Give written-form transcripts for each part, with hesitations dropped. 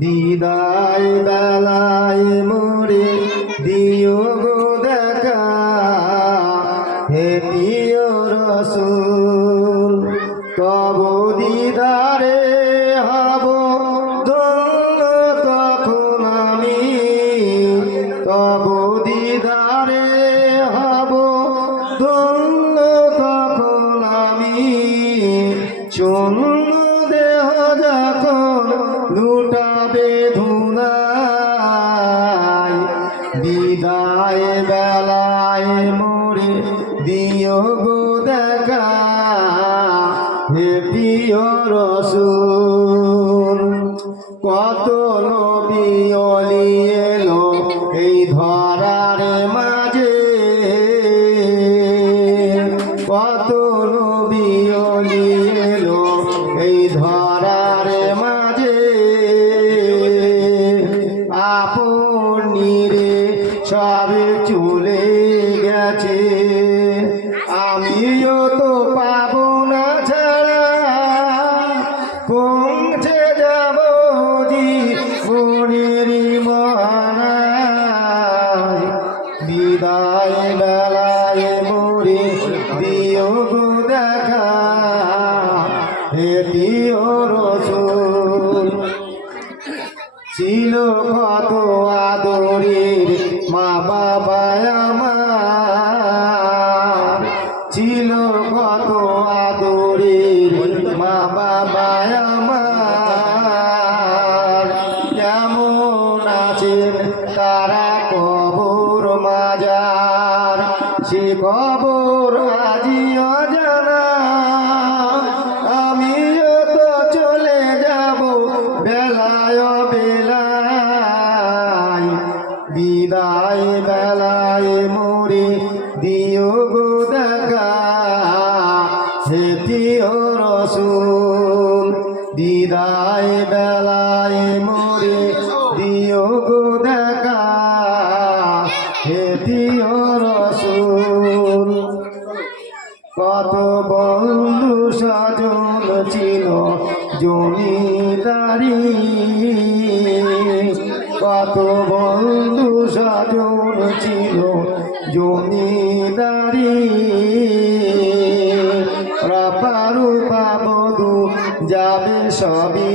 বিদায় বেলায় মোরে দিও গো দেখা, হে প্রিয় রসূল। তব দিদারে হব ধন্য তখন আমি, তব দিদারে হব ধন্য তখন আমি। চূর্ণ দেহ যখন লুটাবে ধুলায়, বিদায় বেলায় মোরে দিও গো দেখা, হে প্রিয় রসূল। কত নবী ওলি এলো এই ধরার মাঝে, কত নবী ওলি এলো এই ধরার মাঝে। আপন নিরে সবে চলে গেছে, আমিও তো পাবো না ছাড়া, পৌঁছে যাব জীবনের মহানায়। বিদায় বেলায় মোরে দিও গো দেখা, হে প্রিয় রসূল। ছিল কত আদরের মা বাবা আমার, ছিল কত আদরের মা বাবা আমার। কেমন আছেন তারা কবর মাজার, সে কবর আজি অজানা। আমিও তো চলে যাব বেলায় বেলায়, বিদায় বেলায় মোরে দিও গো দেখা, হে প্রিয় রসূল। বিদায় বেলায় মোরে দিও গো দেখা, হে প্রিয় রসূল। কত বন্ধু স্বজন ছিল জমিদারি, কত বন্ধু স্বজন ছিল জমিদারি। রাপারু পাবদু যাবে সবই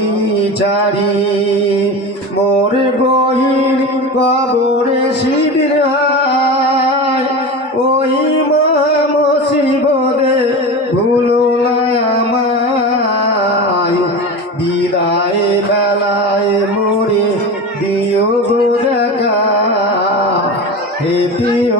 ছাড়ি, মোর গহীন কবরে শিবির হয়। ওই মহামুসিবতে ভুলো না আমায়, বিদায় বেলায় মোরে দিও গো দেখা, হে প্রিয়